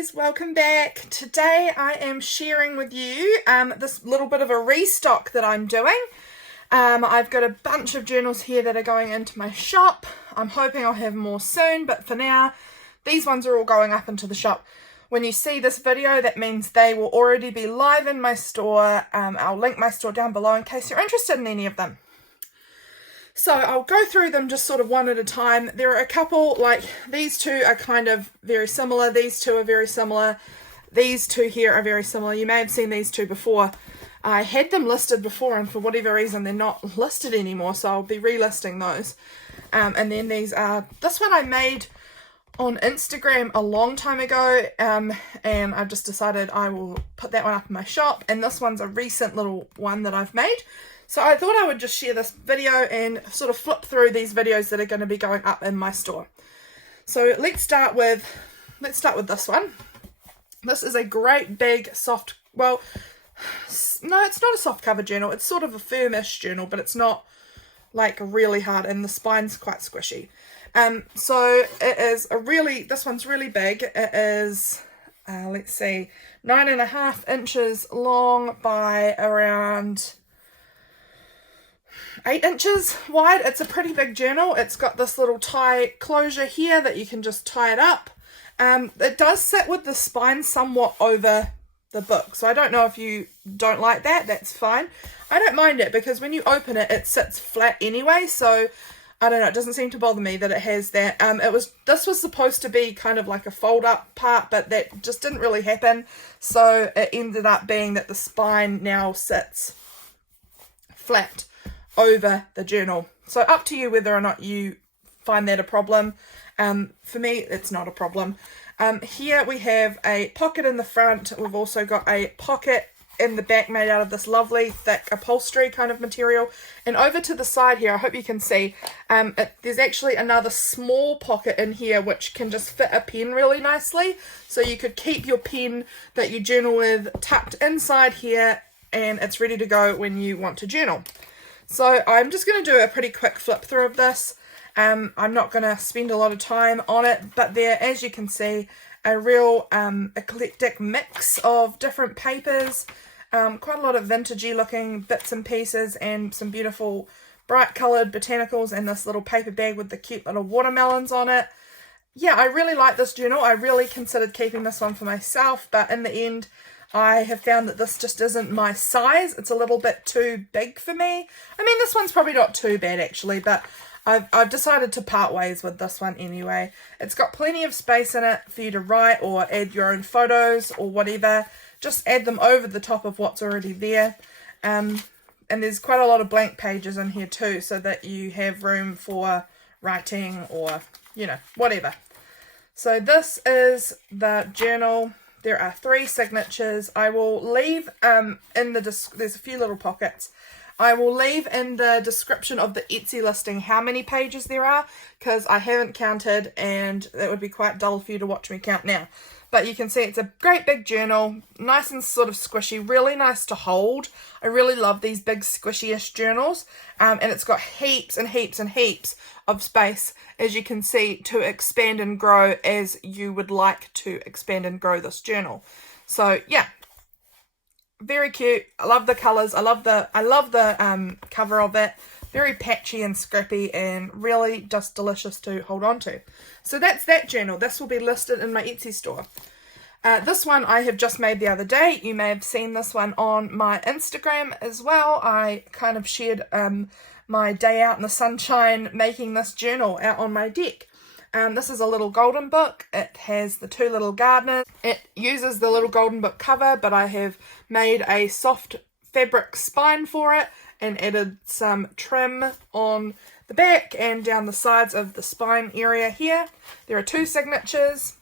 guys, welcome back. Today I am sharing with you this little bit of a restock that I'm doing. I've got a bunch of journals here that are going into my shop. I'm hoping I'll have more soon, but for now these ones are all going up into the shop. When you see this video, that means they will already be live in my store. I'll link my store down below in case you're interested in any of them. So I'll go through them just sort of one at a time. There are a couple, like these two are kind of very similar. These two are very similar. These two here are very similar. You may have seen these two before. I had them listed before and for whatever reason they're not listed anymore. So I'll be relisting those. And then these are, this one I made on Instagram a long time ago. And I've just decided I will put that one up in my shop. And this one's a recent little one that I've made. So I thought I would just share this video and sort of flip through these videos that are going to be going up in my store. So let's start with this one. This is a great big soft, well, no, it's not a soft cover journal. It's sort of a firmish journal, but it's not like really hard and the spine's quite squishy. So it is this one's really big. It is, let's see, 9.5 inches long by around 8 inches wide. It's a pretty big journal. It's got this little tie closure here that you can just tie it up. It does sit with the spine somewhat over the book, so I don't know if you don't like that, that's fine. I don't mind it because when you open it, it sits flat anyway, so I don't know, it doesn't seem to bother me that it has that. This was supposed to be kind of like a fold up part, but that just didn't really happen, so it ended up being that the spine now sits flat over the journal. So up to you whether or not you find that a problem. For me, it's not a problem. Here we have a pocket in the front. We've also got a pocket in the back made out of this lovely thick upholstery kind of material. And over to the side here, I hope you can see, there's actually another small pocket in here which can just fit a pen really nicely. So you could keep your pen that you journal with tucked inside here and it's ready to go when you want to journal. So I'm just going to do a pretty quick flip through of this. I'm not going to spend a lot of time on it, but there, as you can see, a real eclectic mix of different papers, quite a lot of vintagey looking bits and pieces and some beautiful bright coloured botanicals and this little paper bag with the cute little watermelons on it. Yeah, I really like this journal. I really considered keeping this one for myself, but in the end, I have found that this just isn't my size. It's a little bit too big for me. I mean, this one's probably not too bad actually, but I've decided to part ways with this one anyway. It's got plenty of space in it for you to write or add your own photos or whatever. Just add them over the top of what's already there. And there's quite a lot of blank pages in here too, so that you have room for writing or, you know, whatever. So this is the journal. There are 3 signatures. I will leave there's a few little pockets. I will leave in the description of the Etsy listing how many pages there are, because I haven't counted and that would be quite dull for you to watch me count now. But you can see it's a great big journal, nice and sort of squishy, really nice to hold. I really love these big squishy-ish journals. And it's got heaps and heaps and heaps of space, as you can see, to expand and grow as you would like to expand and grow this journal. So yeah, very cute. I love the colours. I love the cover of it. Very patchy and scrappy and really just delicious to hold on to. So that's that journal. This will be listed in my Etsy store. This one I have just made the other day. You may have seen this one on my Instagram as well. I kind of shared my day out in the sunshine making this journal out on my deck. This is a little golden book. It has the 2 little gardeners. It uses the little golden book cover, but I have made a soft fabric spine for it and added some trim on the back and down the sides of the spine area here. There are 2 signatures.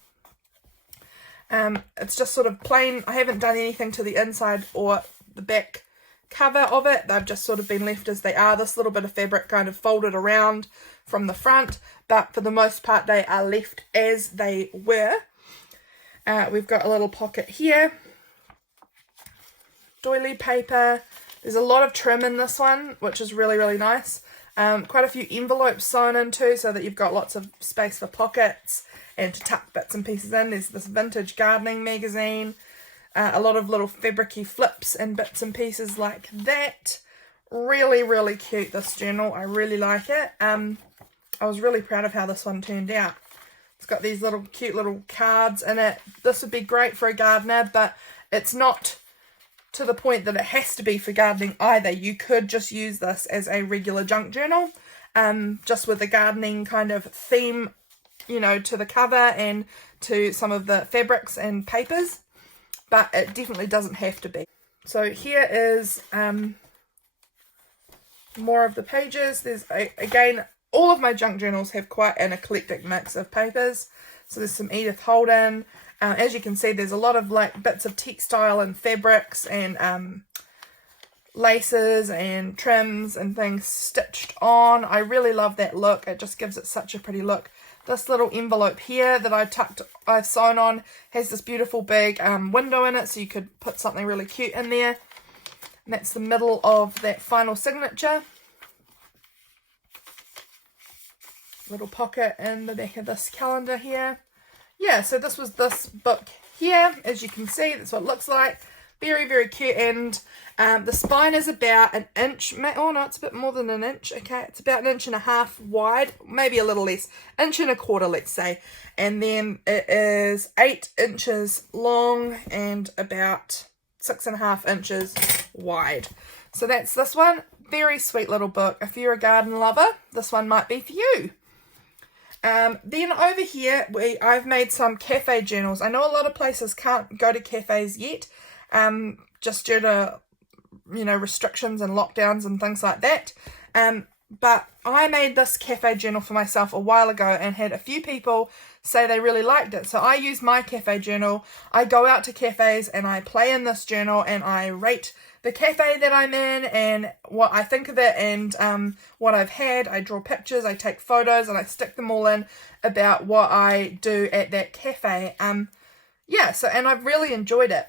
It's just sort of plain. I haven't done anything to the inside or the back cover of it. They've just sort of been left as they are. This little bit of fabric kind of folded around from the front, but for the most part they are left as they were. We've got a little pocket here, doily paper. There's a lot of trim in this one, which is really, really nice. Quite a few envelopes sewn in too, so that you've got lots of space for pockets and to tuck bits and pieces in. There's this vintage gardening magazine, a lot of little fabricy flips and bits and pieces like that. Really, really cute, this journal. I really like it. I was really proud of how this one turned out. It's got these little cute little cards in it. This would be great for a gardener, but it's not to the point that it has to be for gardening either. You could just use this as a regular junk journal, just with the gardening kind of theme, you know, to the cover and to some of the fabrics and papers, but it definitely doesn't have to be. So here is more of the pages. There's, again, all of my junk journals have quite an eclectic mix of papers. So there's some Edith Holden. As you can see, there's a lot of like bits of textile and fabrics and laces and trims and things stitched on. I really love that look. It just gives it such a pretty look. This little envelope here that I've sewn on has this beautiful big window in it, so you could put something really cute in there. And that's the middle of that final signature. Little pocket in the back of this calendar here. Yeah, so this was this book here. As you can see, that's what it looks like. Very, very cute. And the spine is about an inch. Oh no, it's a bit more than an inch. Okay, it's about 1.5 inches wide, maybe a little less, 1.25 inches, let's say. And then it is 8 inches long and about 6.5 inches wide. So that's this one. Very sweet little book. If you're a garden lover, this one might be for you. Then over here, I've made some cafe journals. I know a lot of places can't go to cafes yet, just due to, you know, restrictions and lockdowns and things like that. But I made this cafe journal for myself a while ago and had a few people say they really liked it. So I use my cafe journal. I go out to cafes and I play in this journal and I rate the cafe that I'm in and what I think of it and what I've had. I draw pictures, I take photos, and I stick them all in about what I do at that cafe. Yeah, so, and I've really enjoyed it.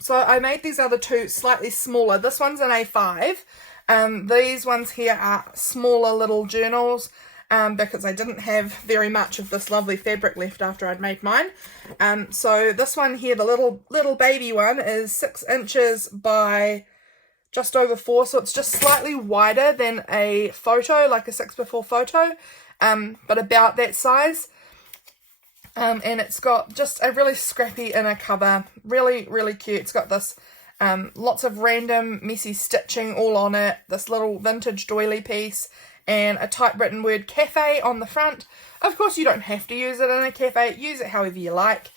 So I made these other two slightly smaller. This one's an A5. These ones here are smaller little journals because I didn't have very much of this lovely fabric left after I'd made mine. So this one here, the little baby one, is 6 inches by just over 4. So it's just slightly wider than a photo, like a 6x4 photo, but about that size. And it's got just a really scrappy inner cover. Really, really cute. It's got this lots of random messy stitching all on it. This little vintage doily piece and a typewritten word cafe on the front. Of course, you don't have to use it in a cafe. Use it however you like.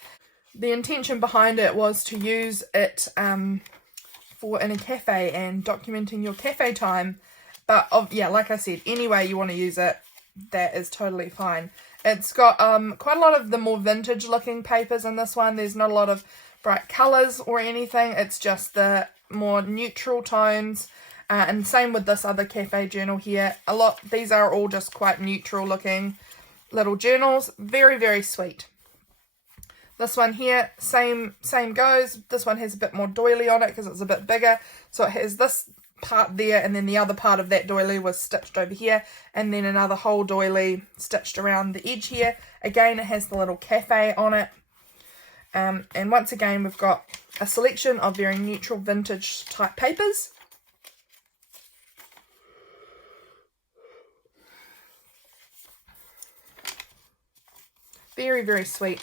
The intention behind it was to use it for in a cafe and documenting your cafe time. But yeah, like I said, any way you want to use it, that is totally fine. It's got quite a lot of the more vintage looking papers in this one. There's not a lot of bright colours or anything. It's just the more neutral tones. And same with this other cafe journal here. These are all just quite neutral looking little journals. Very, very sweet. This one here, same goes. This one has a bit more doily on it because it's a bit bigger. So it has this part there, and then the other part of that doily was stitched over here, and then another whole doily stitched around the edge here. Again, it has the little cafe on it. And once again, we've got a selection of very neutral vintage type papers. Very, very sweet.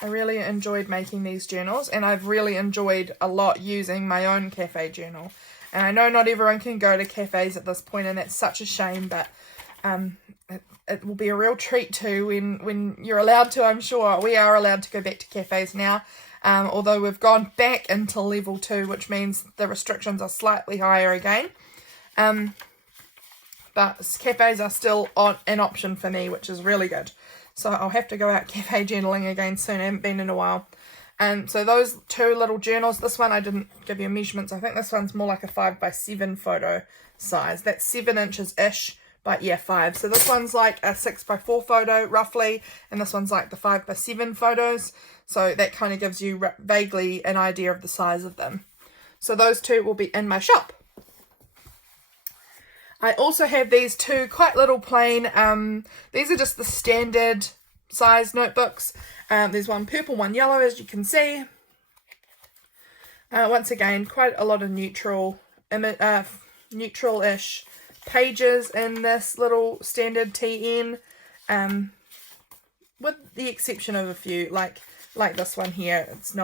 I really enjoyed making these journals, and I've really enjoyed a lot using my own cafe journal. And I know not everyone can go to cafes at this point, and that's such a shame, but it will be a real treat too when you're allowed to, I'm sure. We are allowed to go back to cafes now, although we've gone back into level 2, which means the restrictions are slightly higher again. But cafes are still an option for me, which is really good. So I'll have to go out cafe journaling again soon. I haven't been in a while. So those two little journals, this one I didn't give you measurements. I think this one's more like a 5x7 photo size. That's 7 inches-ish, but yeah, 5. So this one's like a 6x4 photo, roughly, and this one's like the 5x7 photos. So that kind of gives you vaguely an idea of the size of them. So those two will be in my shop. I also have these two quite little plain, these are just the standard size notebooks. There's one purple, one yellow, as you can see. Once again, quite a lot of neutral-ish pages in this little standard TN, with the exception of a few, like this one here. It's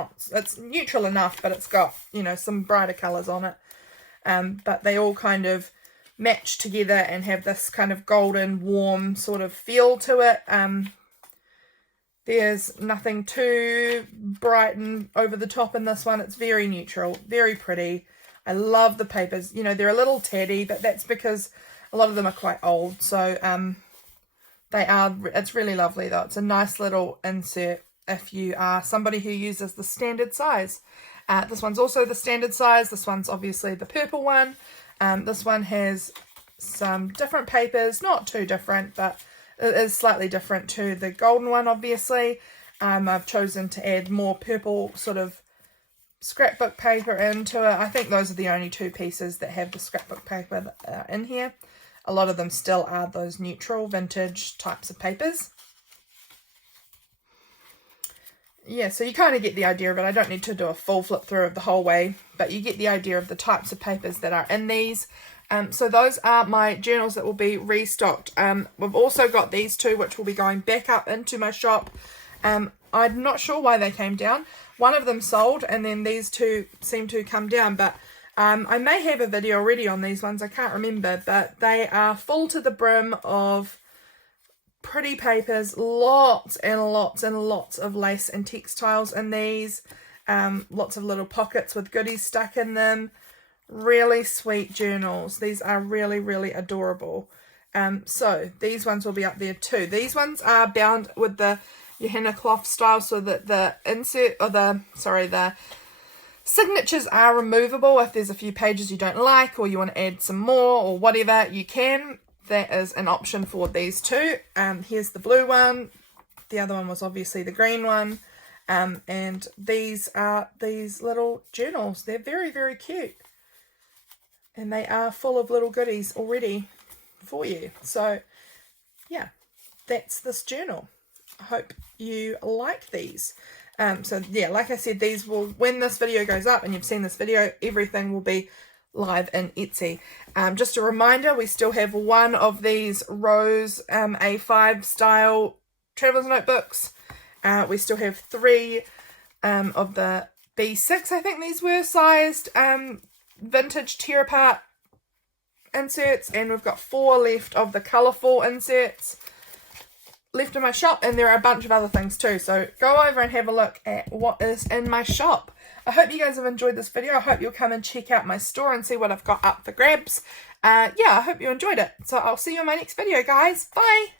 neutral enough, but it's got, you know, some brighter colours on it. But they all kind of match together and have this kind of golden, warm sort of feel to it. There's nothing too bright and over the top in this one. It's very neutral, very pretty. I love the papers. You know, they're a little tatty, but that's because a lot of them are quite old. So it's really lovely though. It's a nice little insert if you are somebody who uses the standard size. This one's also the standard size. This one's obviously the purple one. This one has some different papers, not too different, but it is slightly different to the golden one, obviously. I've chosen to add more purple sort of scrapbook paper into it. I think those are the only two pieces that have the scrapbook paper that are in here. A lot of them still are those neutral vintage types of papers. Yeah, so you kind of get the idea of it. I don't need to do a full flip through of the whole way, but you get the idea of the types of papers that are in these. So those are my journals that will be restocked. We've also got these two, which will be going back up into my shop. I'm not sure why they came down. One of them sold, and then these two seem to come down, but I may have a video already on these ones. I can't remember, but they are full to the brim of pretty papers, lots and lots and lots of lace and textiles in these, lots of little pockets with goodies stuck in them. Really sweet journals. These are really, really adorable. So these ones will be up there too. These ones are bound with the Johanna cloth style, so that the the signatures are removable. If there's a few pages you don't like, or you want to add some more, or whatever, you can. That is an option for these two. Here's the blue one. The other one was obviously the green one. And these are these little journals. They're very, very cute. And they are full of little goodies already for you. So, yeah, that's this journal. I hope you like these. So, yeah, like I said, these will, when this video goes up and you've seen this video, everything will be live in Etsy. Just a reminder, we still have one of these Rose A5 style traveler's notebooks. We still have 3 of the B6, I think these were, sized vintage tear apart inserts, and we've got 4 left of the colourful inserts left in my shop, and there are a bunch of other things too, so go over and have a look at what is in my shop. I hope you guys have enjoyed this video. I hope you'll come and check out my store and see what I've got up for grabs. Yeah, I hope you enjoyed it. So I'll see you in my next video, guys. Bye!